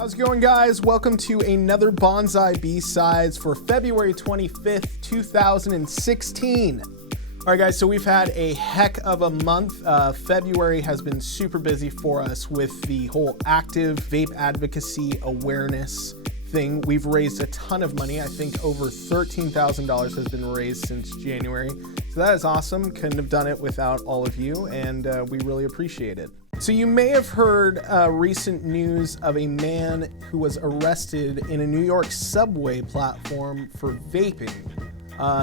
How's it going, guys? Welcome to another Banzai B-sides for February 25th, 2016. All right, guys, so we've had a heck of a month. February has been super busy for us with the whole active vape advocacy awareness thing. We've raised a ton of money. I think over $13,000 has been raised since January. So that is awesome. Couldn't have done it without all of you, and we really appreciate it. So you may have heard recent news of a man who was arrested in a New York subway platform for vaping.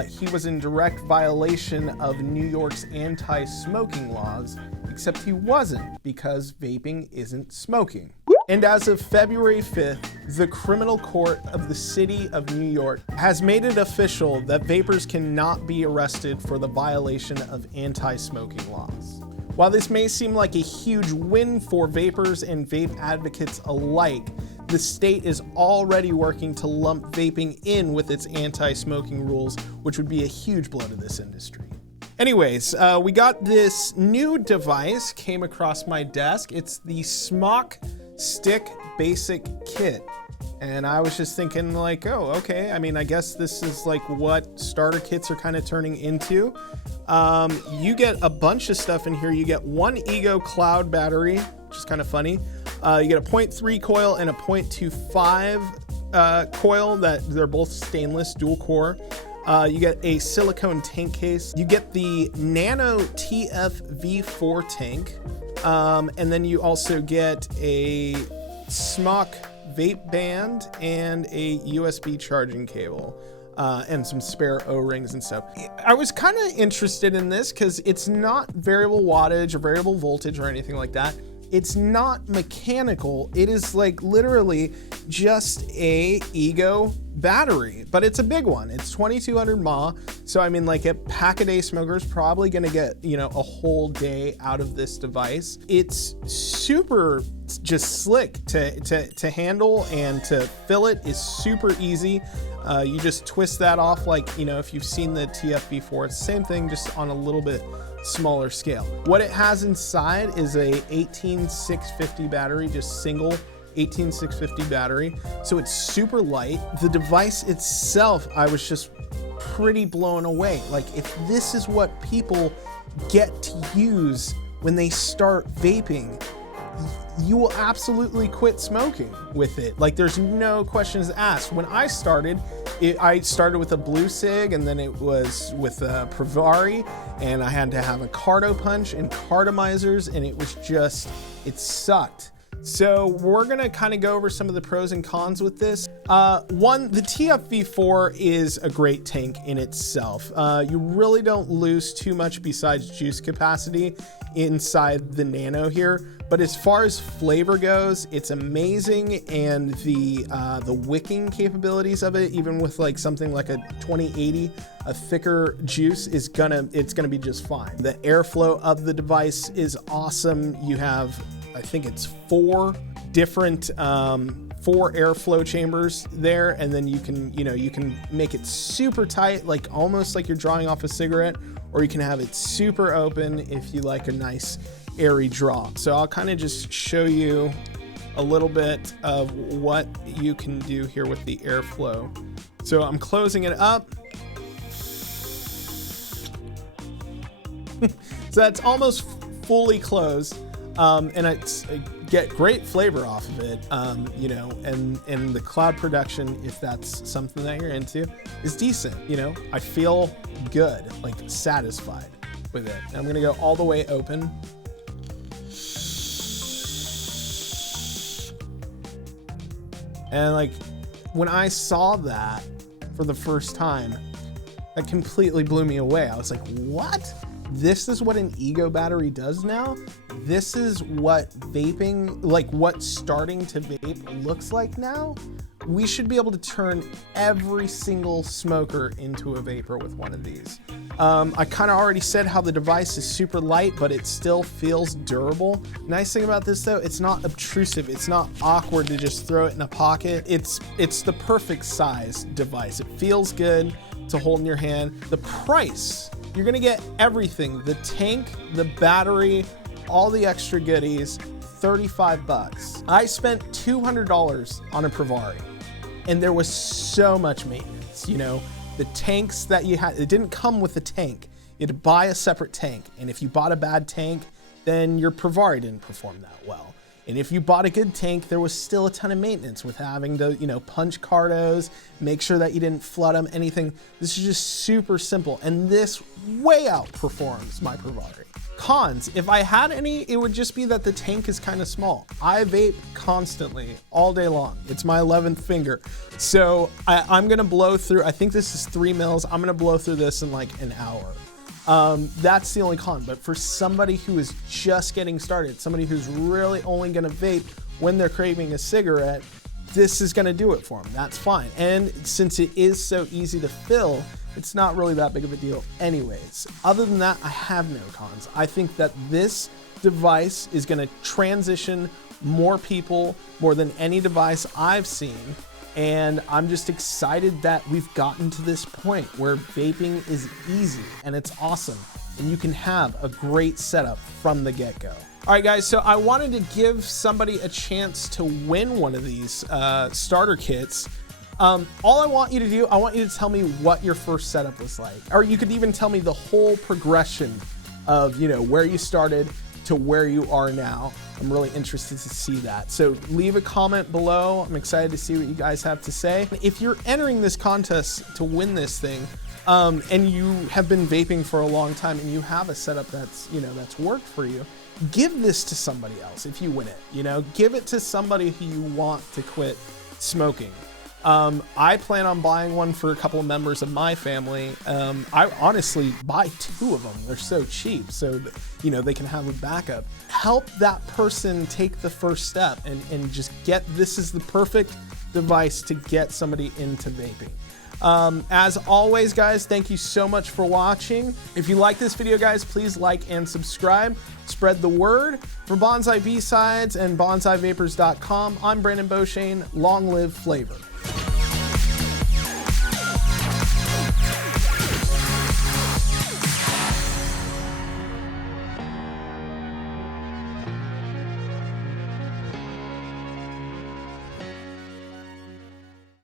He was in direct violation of New York's anti-smoking laws, except he wasn't, because vaping isn't smoking. And as of February 5th, the criminal court of the city of New York has made it official that vapors cannot be arrested for the violation of anti-smoking laws. While this may seem like a huge win for vapors and vape advocates alike, the state is already working to lump vaping in with its anti-smoking rules, which would be a huge blow to this industry. Anyways, we got this new device came across my desk. It's the Smok Stick Basic Kit. And I was just thinking like, oh, okay. I mean, I guess this is like what starter kits are kind of turning into. You get a bunch of stuff in here. You get one Ego Cloud battery, which is kind of funny. You get a 0.3 coil and a 0.25 coil that they're both stainless dual core. You get a silicone tank case. You get the Nano TF V4 tank. And then you also get a Smok vape band and a USB charging cable. And some spare O-rings and stuff. I was kind of interested in this because it's not variable wattage or variable voltage or anything like that. It's not mechanical. It is like literally just a Ego battery, but it's a big one. It's 2200 mAh. So I mean, like a pack-a-day smoker is probably gonna get, you know, a whole day out of this device. It's super just slick to handle, and to fill it is super easy. You just twist that off like, you know, if you've seen the TF-V4, it's the same thing, just on a little bit smaller scale. What it has inside is a 18650 battery, just single 18650 battery. So it's super light. The device itself, I was just pretty blown away. Like, if this is what people get to use when they start vaping, you will absolutely quit smoking with it. Like, there's no questions asked. When I started with a blue cig, and then it was with a Pravari, and I had to have a Cardo punch and cardomizers, and it was just, it sucked. So we're gonna kind of go over some of the pros and cons with this. One, the TF-V4 is a great tank in itself. You really don't lose too much besides juice capacity inside the Nano here. But as far as flavor goes, it's amazing, and the wicking capabilities of it, even with like something like a 2080, a thicker juice, it's gonna be just fine. The airflow of the device is awesome. You have, I think it's 4 different 4 airflow chambers there, and then you can make it super tight, like almost like you're drawing off a cigarette, or you can have it super open if you like a nice airy draw. So I'll kind of just show you a little bit of what you can do here with the airflow. So I'm closing it up. So that's almost fully closed, and I get great flavor off of it, you know, and the cloud production, if that's something that you're into, is decent. You know, I feel good, like satisfied with it. And I'm gonna go all the way open. And like, when I saw that for the first time, that completely blew me away. I was like, what? This is what an Ego battery does now? This is what vaping, like what starting to vape looks like now? We should be able to turn every single smoker into a vapor with one of these. I kind of already said how the device is super light, but it still feels durable. Nice thing about this though, it's not obtrusive. It's not awkward to just throw it in a pocket. It's the perfect size device. It feels good to hold in your hand. The price, you're gonna get everything. The tank, the battery, all the extra goodies, 35 bucks. I spent $200 on a Pravari, and there was so much maintenance. You know, the tanks that you had, it didn't come with a tank. You had to buy a separate tank, and if you bought a bad tank, then your Pravari didn't perform that well. And if you bought a good tank, there was still a ton of maintenance with having to, you know, punch cardos, make sure that you didn't flood them, anything. This is just super simple, and this way outperforms my Pravari. Cons, if I had any, it would just be that the tank is kind of small. I vape constantly, all day long. It's my 11th finger. So I'm gonna blow through, I think this is 3 mils. I'm gonna blow through this in like an hour. That's the only con, but for somebody who is just getting started, somebody who's really only gonna vape when they're craving a cigarette, this is gonna do it for them. That's fine. And since it is so easy to fill, it's not really that big of a deal anyways. Other than that, I have no cons. I think that this device is gonna transition more people more than any device I've seen. And I'm just excited that we've gotten to this point where vaping is easy and it's awesome. And you can have a great setup from the get-go. All right, guys, so I wanted to give somebody a chance to win one of these starter kits. All I want you to do, I want you to tell me what your first setup was like. Or you could even tell me the whole progression of, you know, where you started to where you are now. I'm really interested to see that. So leave a comment below. I'm excited to see what you guys have to say. If you're entering this contest to win this thing, and you have been vaping for a long time and you have a setup that's, you know, that's worked for you, give this to somebody else if you win it. You know, give it to somebody who you want to quit smoking. I plan on buying one for a couple of members of my family. I honestly buy 2 of them. They're so cheap, so that, you know, they can have a backup. Help that person take the first step and just get, this is the perfect device to get somebody into vaping. As always, guys, thank you so much for watching. If you like this video, guys, please like and subscribe. Spread the word. For Banzai B-sides and BanzaiVapors.com, I'm Brandon Beauchene. Long live flavor.